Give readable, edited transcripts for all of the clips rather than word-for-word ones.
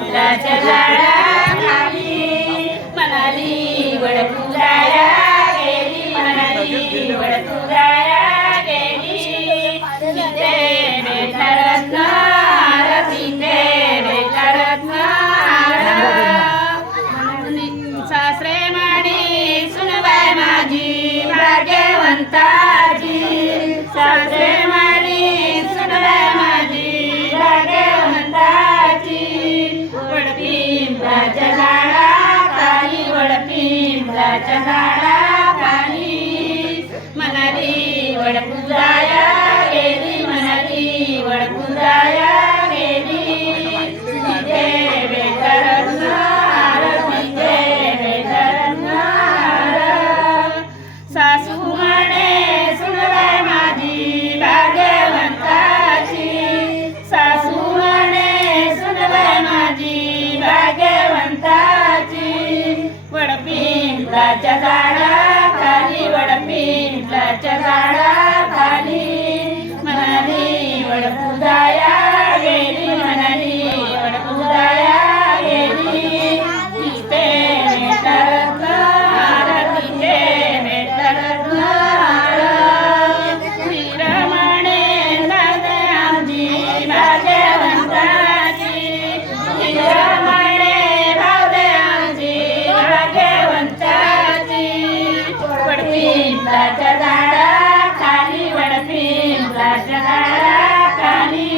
पिंपळाच्या झाडाखाली म्हणाली वडपूजाया गेली म्हणाली वडपूजाया गेली तिथे भेटला रत्नार तिथे भेटला रत्नार सासरे म्हणी सुनबाई माझी भाग्यवंताची सासरे म्हणी सुनबाई माझी भाग्यवंताची वडपिंपळाच्या झाडाखाली वडपिंपळाच्या झाडाखाली म्हणाली वडपूजाया गेली म्हणाली वडपूजाया गेली तिथे भेटला रत्नार तिथे भेटला रत्नार सासू म्हणे सुनबाई माझी भाग्यवंताची सासू म्हणे सुनबाई माझी भाग्यवंताची वडपिंपळाच्या झाडाखाली वडपिंपळाच्या झाडाखाली म्हणाली वडपूजाया गेली म्हणाली वडपूजाया गेली तिथे भेटला रत्नार तिथे भेटला रत्नार वीर म्हणे राधे आमची भाग्यवंताची वीर म्हणे राधे आमची भाग्यवंताची वडपिंपळाच्या झाडाखाली वडपिंपळाच्या झाडाखाली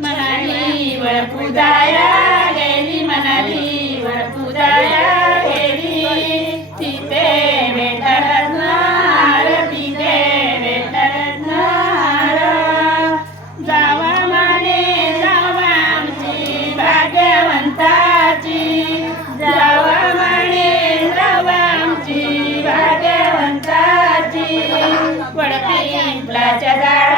म्हणाली वडपूजाया गेली म्हणाली वडपूजाया गेली तिथे भेटला रत्नार तिथे भेटला रत्नार जावा म्हणे जावा आमची भाग्यवंताची जावा म्हणे जावा आमची भाग्यवंताची वडपिंपळाच्या झाडाखाली